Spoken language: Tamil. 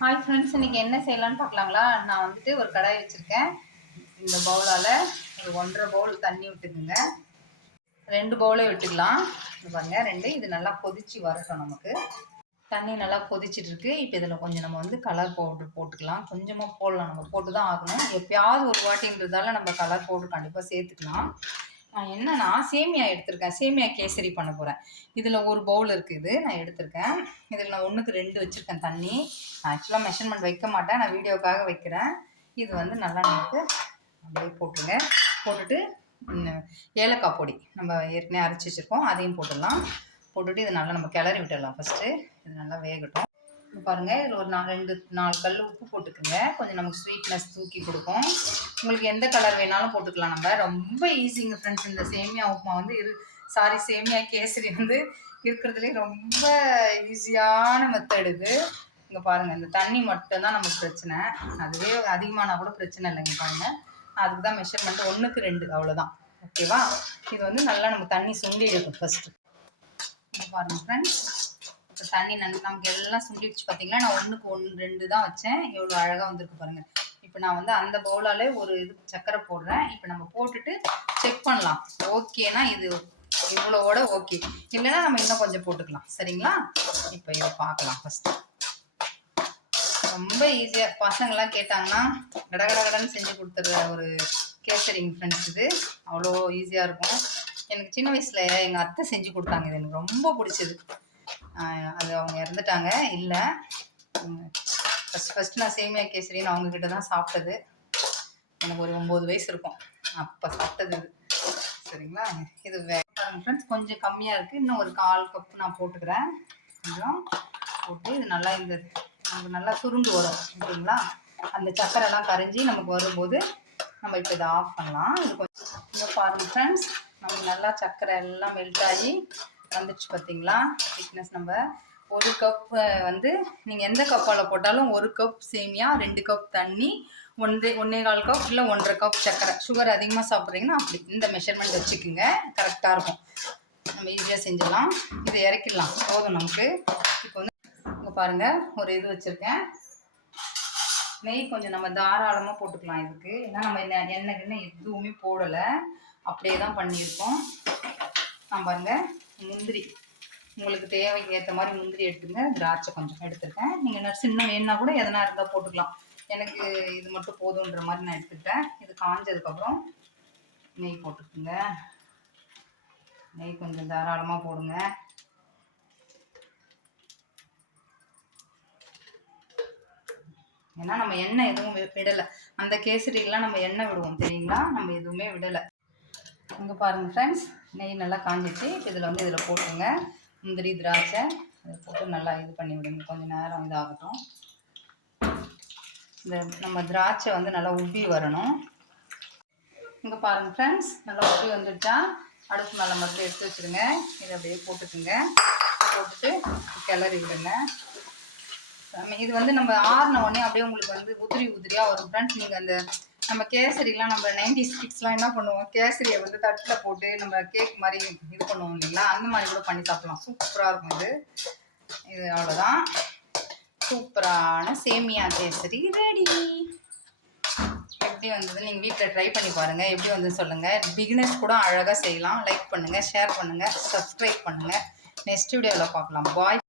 ஹாய் ஃப்ரெண்ட்ஸ், இன்றைக்கி என்ன செய்யலான்னு பார்க்கலாங்களா? நான் வந்துட்டு ஒரு கடாய் வச்சுருக்கேன். இந்த பவுலால் ஒரு 1.5 பவுல் தண்ணி விட்டுக்குங்க. 2 பவுலே விட்டுக்கலாம். இது பாருங்கள் 2. இது நல்லா கொதித்து வரட்டும். நமக்கு தண்ணி நல்லா கொதிச்சுட்டு இருக்கு. இப்போ இதில் கொஞ்சம் நம்ம வந்து கலர் பவுட்ரு போட்டுக்கலாம். கொஞ்சமாக போடலாம், நம்ம போட்டு தான் ஆகணும். எப்பயாவது ஒரு வாட்டின்றதால நம்ம கலர் பவுட்ரு கண்டிப்பாக சேர்த்துக்கலாம். நான் என்னன்னா சேமியா எடுத்திருக்கேன். சேமியா கேசரி பண்ண போகிறேன். இதில் ஒரு பவுல் இருக்குது, நான் எடுத்திருக்கேன். இதில் நான் 1க்கு 2 வச்சுருக்கேன் தண்ணி. நான் ஆக்சுவலாக மெஷர்மெண்ட் வைக்க மாட்டேன், நான் வீடியோக்காக வைக்கிறேன். இது வந்து நல்லா நமக்கு அப்படியே போட்டுருங்க. போட்டுட்டு ஏலக்காய் பொடி நம்ம ஏற்கனவே அரைச்சி வச்சுருக்கோம், அதையும் போட்டுடலாம். போட்டுட்டு இதை நல்லா நம்ம கிளறி விட்டுடலாம். ஃபஸ்ட்டு இது நல்லா வேகட்டும். பாருங்கள், இதில் ஒரு 4 கல் உப்பு போட்டுக்குங்க. கொஞ்சம் நமக்கு ஸ்வீட்னஸ் தூக்கி கொடுக்கும். உங்களுக்கு எந்த கலர் வேணாலும் போட்டுக்கலாம். நம்ம ரொம்ப ஈஸிங்க ஃப்ரெண்ட்ஸ். இந்த சேமியா உப்புமா வந்து சேமியா கேசரி வந்து இருக்கிறதுலே ரொம்ப ஈஸியான மெத்தட் இது. இங்கே பாருங்கள், இந்த தண்ணி மட்டும்தான் நமக்கு பிரச்சனை. அதுவே அதிகமானா கூட பிரச்சனை இல்லைங்க. பாருங்கள், அதுக்கு தான் மெஷர்மெண்ட் 1க்கு 2 அவ்வளோதான். ஓகேவா? இது வந்து நல்லா நம்ம தண்ணி சுண்டி எடுக்கும் ஃபஸ்ட்டு. பாருங்கள் ஃப்ரெண்ட்ஸ், இப்போ தண்ணி நமக்கு எல்லாம் சுண்டிடுச்சு. பார்த்தீங்களா, நான் 1க்கு 2 தான் வச்சேன். எவ்வளோ அழகாக வந்திருக்கு பாருங்கள். இப்போ நான் வந்து அந்த பவுலாலே ஒரு இது சர்க்கரை போடுறேன். இப்போ நம்ம போட்டுட்டு செக் பண்ணலாம். ஓகேனா இது இவ்வளோவோட ஓகே, இல்லைன்னா நம்ம இன்னும் கொஞ்சம் போட்டுக்கலாம். சரிங்களா? இப்போ இதை பார்க்கலாம். ஃபஸ்ட்டு ரொம்ப ஈஸியாக பசங்கள்லாம் கேட்டாங்கன்னா கடகடன்னு செஞ்சு கொடுத்துட்ற ஒரு கேசரிங் ஃப்ரெண்ட்ஸ். இது அவ்வளோ ஈஸியாக இருக்கும். எனக்கு சின்ன வயசில் எங்கள் அத்தை செஞ்சு கொடுத்தாங்க. இது எனக்கு ரொம்ப பிடிச்சது. அது அவங்க இறந்துட்டாங்க. இல்லை, ஃபஸ்ட்டு நான் சேமியா கேசரின்னு அவங்கக்கிட்ட தான் சாப்பிட்டது. எனக்கு ஒரு 9 வயசு இருக்கும் அப்போ சாப்பிட்டது இது. சரிங்களா? இது பாருங்கள் ஃப்ரெண்ட்ஸ், கொஞ்சம் கம்மியாக இருக்குது. இன்னும் ஒரு 1/4 கப்பு நான் போட்டுக்கிறேன். கொஞ்சம் போட்டு இது நல்லா நமக்கு நல்லா சுருண்டு வரும். ஓகேங்களா? அந்த சக்கரைலாம் கரைஞ்சி நமக்கு வரும்போது நம்ம இப்போ இதை ஆஃப் பண்ணலாம். இது கொஞ்சம் இங்கே பாருங்கள் ஃப்ரெண்ட்ஸ், நமக்கு நல்லா சக்கரை எல்லாம் மெல்ட் ஆகி வந்துடுச்சு. பார்த்தீங்களா திக்னஸ்? நம்ம 1 கப் வந்து நீங்கள் எந்த கப்பால் போட்டாலும் 1 கப் சேமியா, 2 கப் தண்ணி, 1.25 கப் இல்லை 1.5 கப் சக்கரை. சுகர் அதிகமாக சாப்பிட்றீங்கன்னா அப்படி இந்த மெஷர்மெண்ட் வச்சுக்கோங்க, கரெக்டாக இருக்கும். நம்ம ஈஸியாக செஞ்சிடலாம். இதை இறக்கிடலாம், போதும் நமக்கு. இப்போ வந்து இங்கே பாருங்கள், ஒரு இது வச்சுருக்கேன். நெய் கொஞ்சம் நம்ம தாராளமாக போட்டுக்கலாம் இதுக்கு. ஏன்னா நம்ம எண்ணெய் எதுவுமே போடலை, அப்படியே தான் பண்ணியிருக்கோம். நான் பாருங்கள், முந்திரி உங்களுக்கு தேவைக்கு ஏற்ற மாதிரி முந்திரி எடுத்துங்க. திராட்சை கொஞ்சம் எடுத்துருக்கேன். நீங்கள் நட்ஸ் இன்னும் வேணுன்னா கூட எதனா இருந்தால் போட்டுக்கலாம். எனக்கு இது மட்டும் போதுன்ற மாதிரி நான் எடுத்துக்கிட்டேன். இது காஞ்சதுக்கப்புறம் நெய் போட்டுக்குங்க. நெய் கொஞ்சம் தாராளமாக போடுங்க. ஏன்னா நம்ம எண்ணெய் எதுவும் விடலை. அந்த கேசரிலாம் நம்ம எண்ணெய் விடுவோம் தெரியுங்களா, நம்ம எதுவுமே விடலை. இங்கே பாருங்கள் ஃப்ரெண்ட்ஸ், நெய் நல்லா காஞ்சிச்சு. இதில் வந்து இதில் போட்டுங்க முந்திரி திராட்சை. இதை போட்டு நல்லா இது பண்ணி விடுங்க. கொஞ்சம் நேரம் இதாகட்டும். இந்த நம்ம திராட்சை வந்து நல்லா உப்பி வரணும். இங்கே பாருங்கள் ஃப்ரெண்ட்ஸ், நல்லா உப்பி வந்துடுச்சா? அடுப்பு மேலே மட்டும் எடுத்து வச்சுருங்க. இதை அப்படியே போட்டுக்குங்க. போட்டுட்டு கிளறி விடுங்க. இது வந்து நம்ம ஆறின உடனே அப்படியே உங்களுக்கு வந்து உதிரியாக வரும் ஃப்ரெண்ட்ஸ். நீங்கள் அந்த நம்ம கேசரிலாம் நம்ம 90s கிட்ஸ்லாம் என்ன பண்ணுவோம், கேசரியை வந்து தட்டில் போட்டு நம்ம கேக் மாதிரி இது பண்ணுவோம் இல்லைங்களா, அந்த மாதிரி கூட பண்ணி சாப்பிடலாம். சூப்பராக இருக்கும் இது. அவ்வளோதான், சூப்பரான சேமியா கேசரி ரெடி. எப்படி வந்தது நீங்கள் வீட்டில் ட்ரை பண்ணி பாருங்கள். எப்படி வந்து சொல்லுங்கள். பிகினர்ஸ் கூட அழகாக செய்யலாம். லைக் பண்ணுங்கள், ஷேர் பண்ணுங்கள், சப்ஸ்கிரைப் பண்ணுங்கள். நெக்ஸ்ட் வீடியோவில் பார்க்கலாம். பாய்.